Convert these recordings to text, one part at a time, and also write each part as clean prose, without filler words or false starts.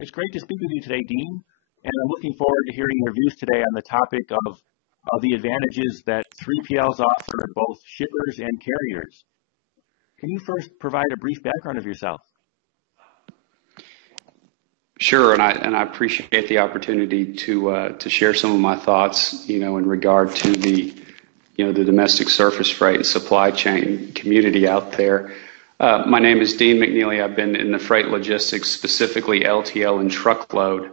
It's great to speak with you today, Dean, and I'm looking forward to hearing your views today on the topic of the advantages that 3PLs offer both shippers and carriers. Can you first provide a brief background of yourself? Sure, and I appreciate the opportunity to share some of my thoughts, in regard to the domestic surface freight and supply chain community out there. My name is Dean McNeely. I've been in the freight logistics, specifically LTL and truckload,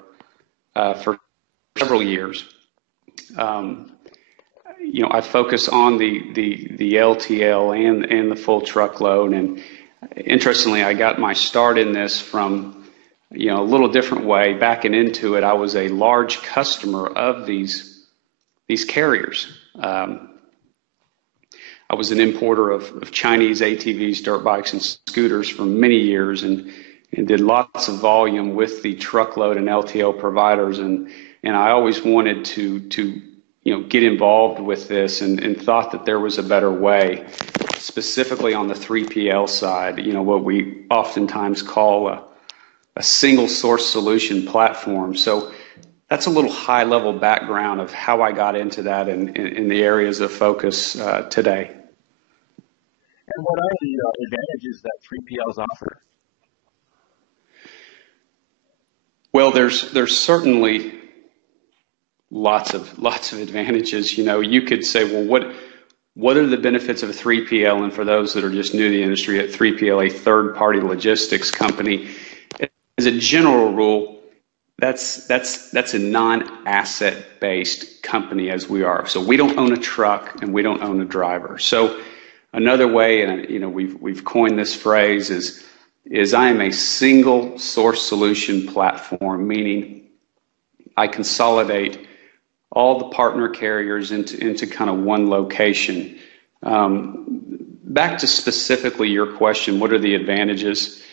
for several years. I focus on the LTL and the full truckload, and interestingly, I got my start in this from a little different way. Backing into it, I was a large customer of these carriers. I was an importer of Chinese ATVs, dirt bikes, and scooters for many years, and did lots of volume with the truckload and LTL providers, and I always wanted to get involved with this, and thought that there was a better way, specifically on the 3PL side. What we oftentimes call a single source solution platform. So that's a little high level background of how I got into that in the areas of focus today. And what are the advantages that 3PLs offer? Well, there's certainly lots of advantages. You could say, well, what are the benefits of a 3PL? And for those that are just new to the industry, at 3PL, a third-party logistics company, as a general rule, that's a non-asset based company, as we are. So we don't own a truck and we don't own a driver. So another way, and we've coined this phrase, is I am a single source solution platform, meaning I consolidate all the partner carriers into kind of one location. Back to specifically your question, what are the advantages?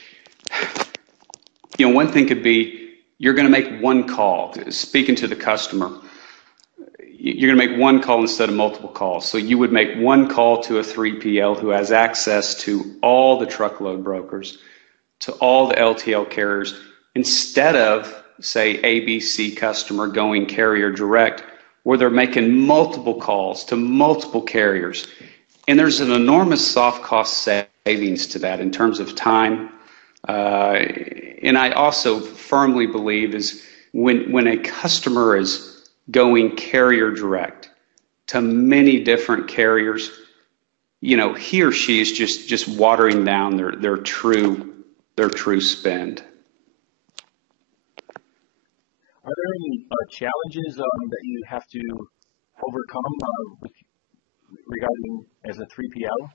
One thing could be you're going to make one call. Speaking to the customer, you're going to make one call instead of multiple calls. So you would make one call to a 3PL who has access to all the truckload brokers, to all the LTL carriers, instead of, say, ABC customer going carrier direct, where they're making multiple calls to multiple carriers. And there's an enormous soft cost savings to that in terms of time. And I also firmly believe is when a customer is going carrier direct to many different carriers, he or she is just watering down their true spend. Are there any challenges that you have to overcome regarding as a 3PL?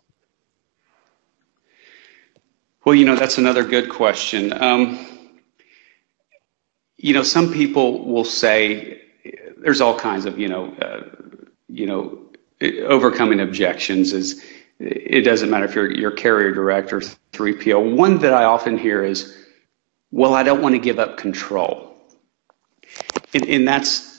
Well, that's another good question. Some people will say there's all kinds of, overcoming objections is it doesn't matter if you're carrier direct or 3PL. One that I often hear is, well, I don't want to give up control. And that's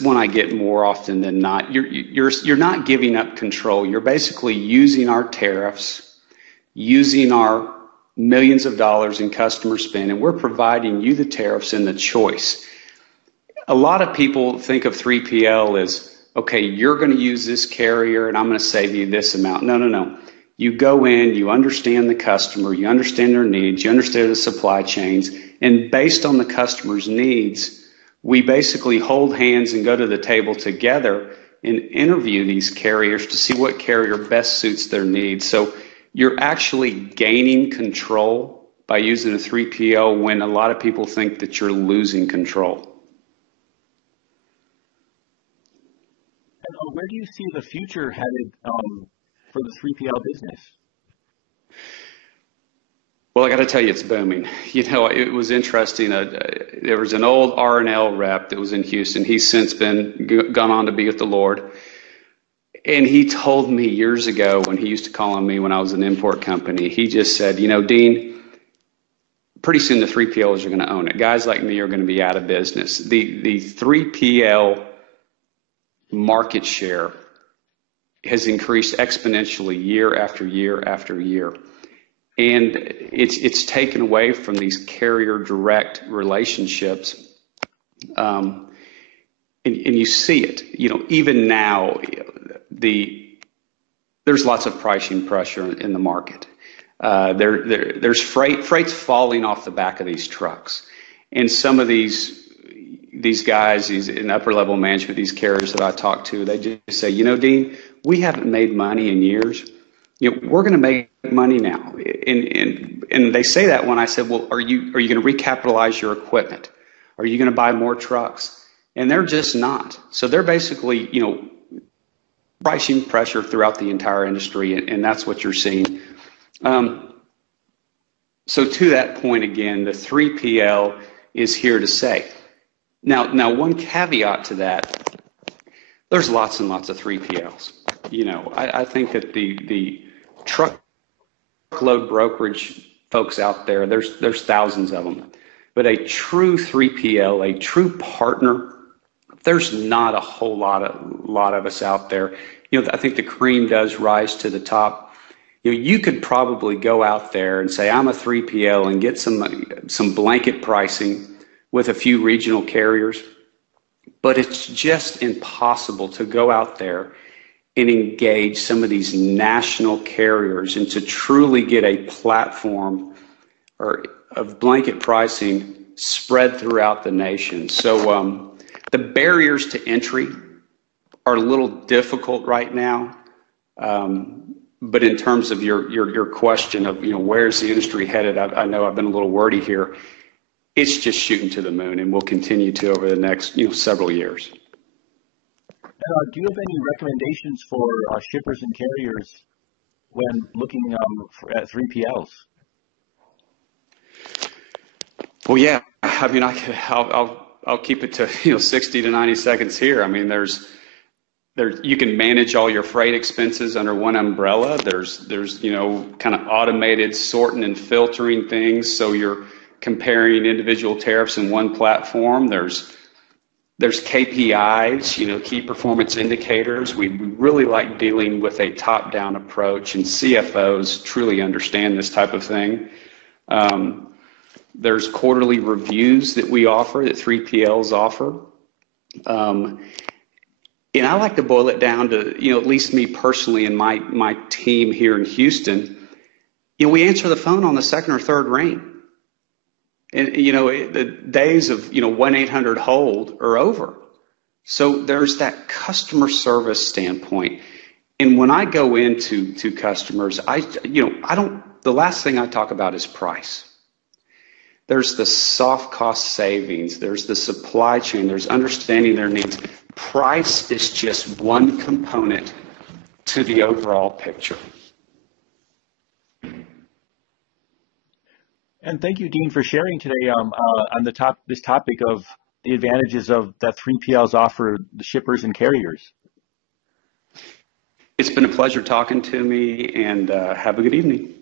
one I get more often than not. You're not giving up control. You're basically using our tariffs, using our millions of dollars in customer spend, and we're providing you the tariffs and the choice. A lot of people think of 3PL as, okay, you're going to use this carrier and I'm going to save you this amount. No. You go in, you understand the customer, you understand their needs, you understand the supply chains, and based on the customer's needs, we basically hold hands and go to the table together and interview these carriers to see what carrier best suits their needs. So you're actually gaining control by using a 3PL when a lot of people think that you're losing control. And where do you see the future headed for the 3PL business? Well, I got to tell you, it's booming. It was interesting. There was an old R&L rep that was in Houston. He's since gone on to be with the Lord. And he told me years ago when he used to call on me when I was an import company, he just said, Dean, pretty soon the 3PLs are going to own it. Guys like me are going to be out of business. The 3PL market share has increased exponentially year after year after year. And it's taken away from these carrier direct relationships. And you see it, even now, there's lots of pricing pressure in the market. There's freight's falling off the back of these trucks. And some of these guys, these in upper level management, these carriers that I talk to, they just say, Dean, we haven't made money in years. We're going to make money now. And they say that when I said, well, are you going to recapitalize your equipment? Are you going to buy more trucks? And they're just not. So they're basically, pricing pressure throughout the entire industry, and that's what you're seeing. So to that point again, the 3PL is here to stay. Now one caveat to that, there's lots and lots of 3PLs. I think that the truckload brokerage folks out there, there's thousands of them. But a true 3PL, a true partner, there's not a whole lot of us out there. I think the cream does rise to the top. You could probably go out there and say, I'm a 3PL and get some blanket pricing with a few regional carriers. But it's just impossible to go out there and engage some of these national carriers and to truly get a platform of blanket pricing spread throughout the nation. So the barriers to entry are a little difficult right now. But in terms of your question of, where's the industry headed, I know I've been a little wordy here. It's just shooting to the moon, and will continue to over the next, several years. Do you have any recommendations for shippers and carriers when looking at 3PLs? Well, yeah. I mean, I'll keep it to 60 to 90 seconds here. I mean, you can manage all your freight expenses under one umbrella. There's kind of automated sorting and filtering things, so you're comparing individual tariffs in one platform. There's KPIs, key performance indicators. We really like dealing with a top-down approach, and CFOs truly understand this type of thing. There's quarterly reviews that we offer, that 3PLs offer. And I like to boil it down to, at least me personally and my team here in Houston, we answer the phone on the second or third ring. And, the days of, 1-800 hold are over. So there's that customer service standpoint. And when I go into customers, the last thing I talk about is price. There's the soft cost savings. There's the supply chain. There's understanding their needs. Price is just one component to the overall picture. And thank you, Dean, for sharing today on this topic of the advantages of that 3PLs offer the shippers and carriers. It's been a pleasure talking to me, and have a good evening.